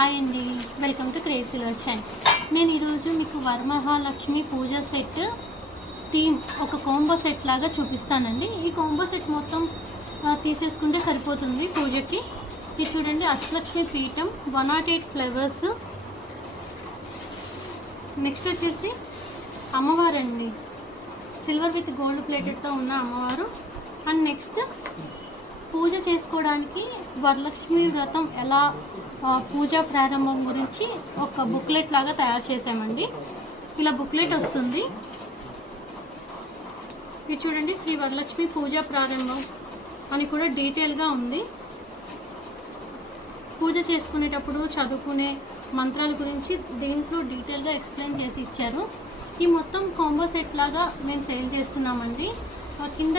Hi అండి, welcome to crazy love channel. నేను ఈరోజు మీకు వరమహాలక్ష్మి పూజ సెట్ థీమ్ ఒక కాంబో సెట్ లాగా చూపిస్తానండి. ఈ కాంబో సెట్ మొత్తం తీసేసుకుంటే సరిపోతుంది పూజకి. ఇది చూడండి, అష్టలక్ష్మి పీఠం 108 ఫ్లవర్స్. నెక్స్ట్ వచ్చేసి అమ్మవారు అండి, సిల్వర్ విత్ గోల్డ్ ప్లేటెడ్తో ఉన్న అమ్మవారు. అండ్ నెక్స్ట్ పూజ చేసుకోవడానికి వరలక్ష్మి వ్రతం ఎలా పూజా ప్రారంభం గురించి ఒక బుక్లెట్ లాగా తయారు చేసామండి. ఇలా బుక్లెట్ వస్తుంది. ఇది చూడండి, శ్రీ వరలక్ష్మి పూజా ప్రారంభం అని కూడా డీటెయిల్గా ఉంది. పూజ చేసుకునేటప్పుడు చదువుకునే మంత్రాల గురించి దీంట్లో డీటెయిల్గా ఎక్స్ప్లెయిన్ చేసి ఇచ్చారు. ఈ మొత్తం కాంబో సెట్ లాగా మేము సేల్ చేస్తున్నామండి. కింద